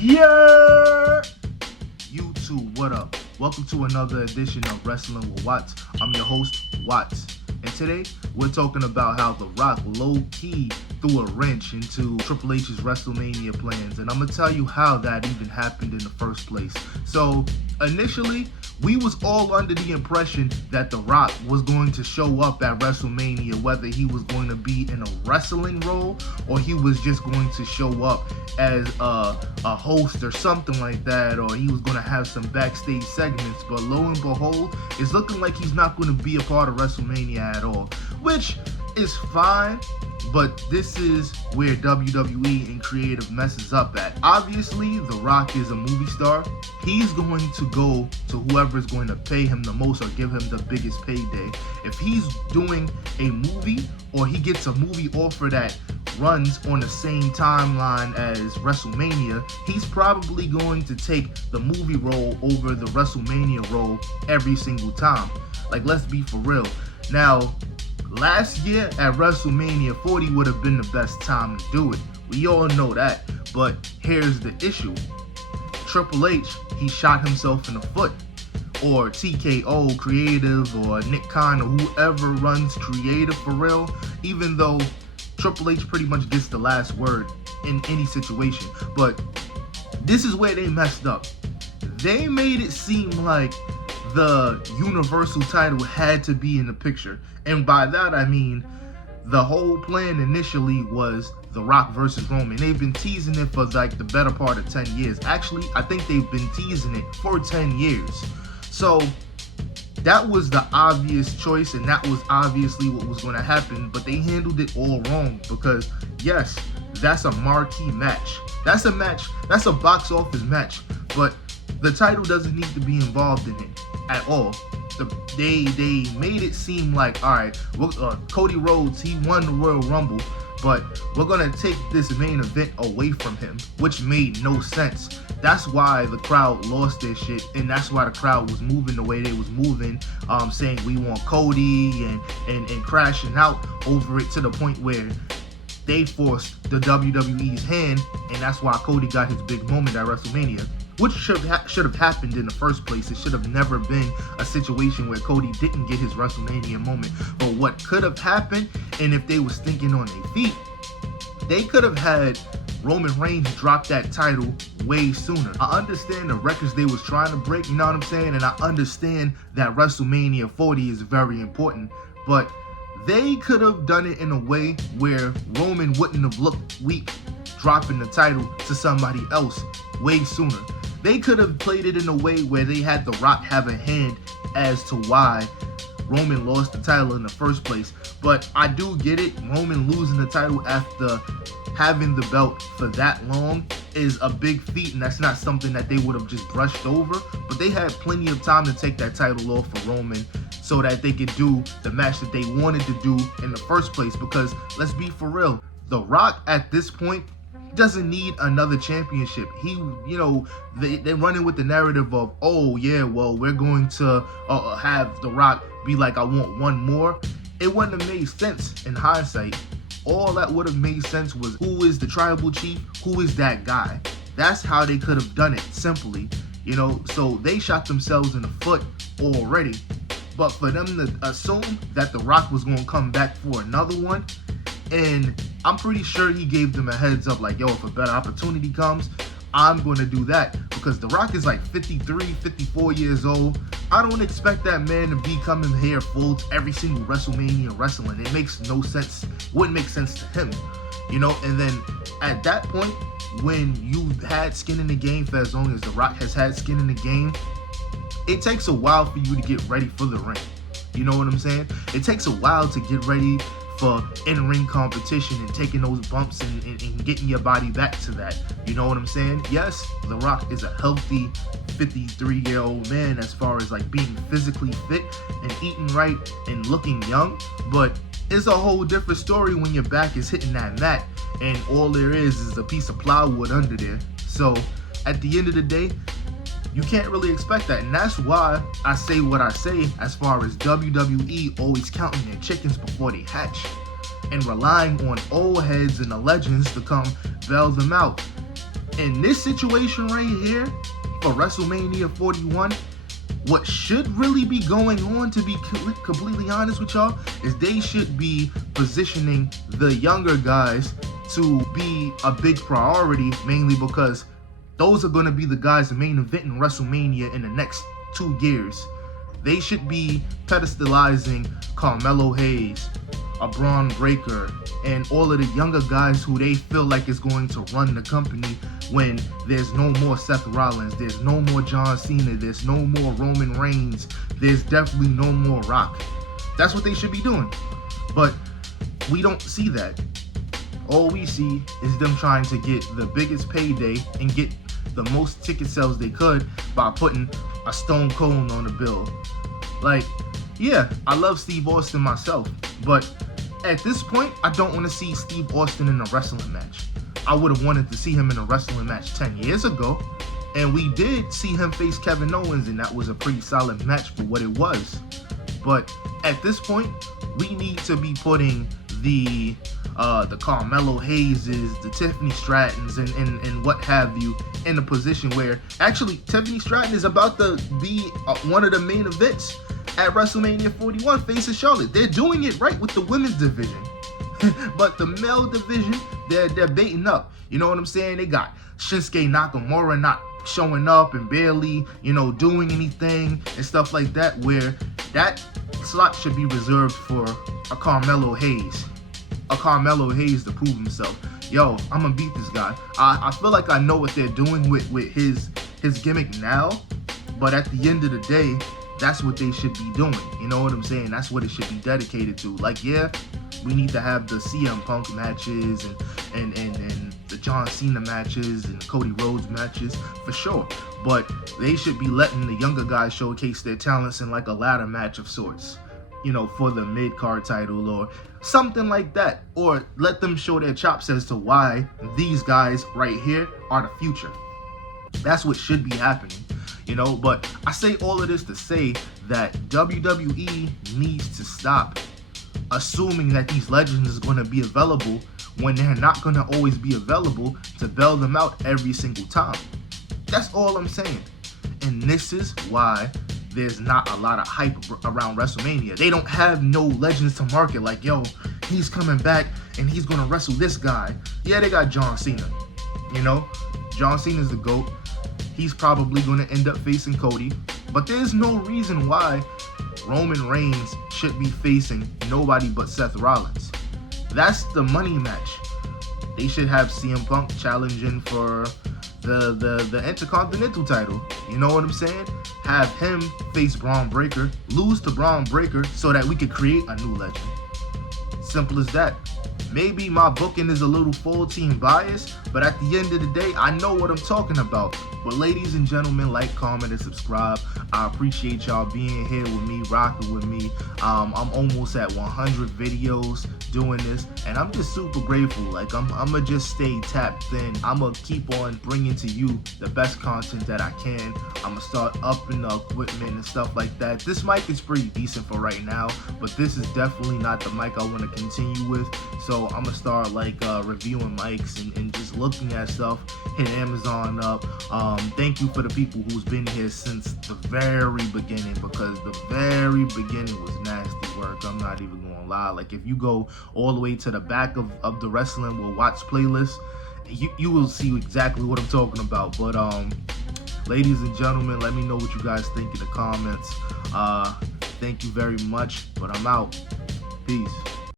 Yeah! YouTube, what up? Welcome to another edition of Wrestling with Watts. I'm your host, Watts. And today, we're talking about how The Rock low-key threw a wrench into Triple H's Wrestlemania plans. And I'm going to tell you how that even happened in the first place. So, initially, we was all under the impression that The Rock was going to show up at WrestleMania, whether he was going to be in a wrestling role or he was just going to show up as a host or something like that, or he was going to have some backstage segments. But lo and behold, it's looking like he's not going to be a part of WrestleMania at all, which is fine. But this is where WWE and creative messes up at. Obviously, The Rock is a movie star. He's going to go to whoever is going to pay him the most or give him the biggest payday. If he's doing a movie or he gets a movie offer that runs on the same timeline as WrestleMania, he's probably going to take the movie role over the WrestleMania role every single time. Like, let's be for real. Now, last year at WrestleMania 40 would have been the best time to do it. We all know that. But here's the issue. Triple H, he shot himself in the foot. Or TKO Creative or Nick Khan or whoever runs creative for real. Even though Triple H pretty much gets the last word in any situation. But this is where they messed up. They made it seem like the Universal title had to be in the picture. And by that I mean the whole plan initially was The Rock versus Roman. They've been teasing it for like the better part of 10 years. Actually, I think they've been teasing it for 10 years. So that was the obvious choice, and that was obviously what was going to happen, but they handled it all wrong because, yes, that's a marquee match. That's a match, that's a box office match, but the title doesn't need to be involved in it at all. They made it seem like, all right, Cody Rhodes, he won the Royal Rumble, but we're going to take this main event away from him, which made no sense. That's why the crowd lost their shit, and that's why the crowd was moving the way they was moving, saying we want Cody and crashing out over it to the point where they forced the WWE's hand, and that's why Cody got his big moment at WrestleMania, which should have happened in the first place. It should have never been a situation where Cody didn't get his WrestleMania moment. But what could have happened, and if they was thinking on their feet, they could have had Roman Reigns drop that title way sooner. I understand the records they was trying to break, you know what I'm saying? And I understand that WrestleMania 40 is very important, but they could have done it in a way where Roman wouldn't have looked weak dropping the title to somebody else way sooner. They could have played it in a way where they had The Rock have a hand as to why Roman lost the title in the first place. But I do get it. Roman losing the title after having the belt for that long is a big feat, and that's not something that they would have just brushed over. But they had plenty of time to take that title off for Roman so that they could do the match that they wanted to do in the first place. Because let's be for real, The Rock at this point doesn't need another championship. He, they're running with the narrative of, oh yeah, well, we're going to have The Rock be like, I want one more. It wouldn't have made sense in hindsight. All that would have made sense was, who is the tribal chief? Who is that guy? That's how they could have done it, simply. So they shot themselves in the foot already. But for them to assume that The Rock was going to come back for another one, and I'm pretty sure he gave them a heads up like, yo, if a better opportunity comes, I'm going to do that. Because The Rock is like 53, 54 years old. I don't expect that man to be coming here full every single WrestleMania wrestling. It makes no sense. Wouldn't make sense to him. And then at that point, when you've had skin in the game for as long as The Rock has had skin in the game, it takes a while for you to get ready for the ring. You know what I'm saying? It takes a while to get ready for in-ring competition and taking those bumps and getting your body back to that. You know what I'm saying? Yes, The Rock is a healthy 53-year-old man as far as like being physically fit and eating right and looking young, but it's a whole different story when your back is hitting that mat and all there is a piece of plywood under there. So at the end of the day, you can't really expect that, and that's why I say what I say as far as WWE always counting their chickens before they hatch and relying on old heads and the legends to come bail them out. In this situation right here, for WrestleMania 41, what should really be going on, to be completely honest with y'all, is they should be positioning the younger guys to be a big priority, mainly because those are going to be the guys main event in WrestleMania in the next 2 years. They should be pedestalizing Carmelo Hayes, a Braun Breaker, and all of the younger guys who they feel like is going to run the company when there's no more Seth Rollins, there's no more John Cena, there's no more Roman Reigns, there's definitely no more Rock. That's what they should be doing. But we don't see that. All we see is them trying to get the biggest payday and get the most ticket sales they could by putting a Stone Cold on the bill. Like, yeah, I love Steve Austin myself, but at this point, I don't want to see Steve Austin in a wrestling match. I would have wanted to see him in a wrestling match 10 years ago, and we did see him face Kevin Owens, and that was a pretty solid match for what it was. But at this point, we need to be putting the Carmelo Hayeses, the Tiffany Strattons, and what have you in a position where actually Tiffany Stratton is about to be one of the main events at WrestleMania 41 facing Charlotte. They're doing it right with the women's division. But the male division, they're baiting up. You know what I'm saying? They got Shinsuke Nakamura not showing up and barely, doing anything and stuff like that, where that slot should be reserved for a Carmelo Hayes. A Carmelo Hayes to prove himself. Yo, I'm gonna beat this guy. I feel like I know what they're doing with his gimmick now, but at the end of the day, that's what they should be doing. You know what I'm saying? That's what it should be dedicated to. Like, yeah, we need to have the CM Punk matches and the John Cena matches and the Cody Rhodes matches for sure. But they should be letting the younger guys showcase their talents in like a ladder match of sorts, for the mid-card title or something like that. Or let them show their chops as to why these guys right here are the future. That's what should be happening. But I say all of this to say that WWE needs to stop assuming that these legends is going to be available when they're not going to always be available, to bail them out every single time. That's all I'm saying. And this is why there's not a lot of hype around WrestleMania. They don't have no legends to market like, yo, he's coming back and he's going to wrestle this guy. Yeah, they got John Cena. John Cena's the GOAT. He's probably going to end up facing Cody. But there's no reason why Roman Reigns should be facing nobody but Seth Rollins. That's the money match. They should have CM Punk challenging for the Intercontinental title. You know what I'm saying? Have him face Braun Breaker, lose to Braun Breaker so that we could create a new legend. Simple as that. Maybe my booking is a little full team biased, but at the end of the day, I know what I'm talking about. But ladies and gentlemen, like, comment, and subscribe. I appreciate y'all being here with me, rocking with me. I'm almost at 100 videos doing this, and I'm just super grateful. Like, I'm gonna just stay tapped in. I'm gonna keep on bringing to you the best content that I can. I'm gonna start upping the equipment and stuff like that. This mic is pretty decent for right now, but this is definitely not the mic I want to continue with. So I'm gonna start reviewing mics and just looking at stuff. Hit Amazon up. Thank you for the people who's been here since the very beginning, because the very beginning was nasty work. I'm not even gonna lie. Like, if you go all the way to the back of the Wrestling Will Watch playlist, you will see exactly what I'm talking about. But ladies and gentlemen, let me know what you guys think in the comments. Thank you very much, but I'm out. Peace.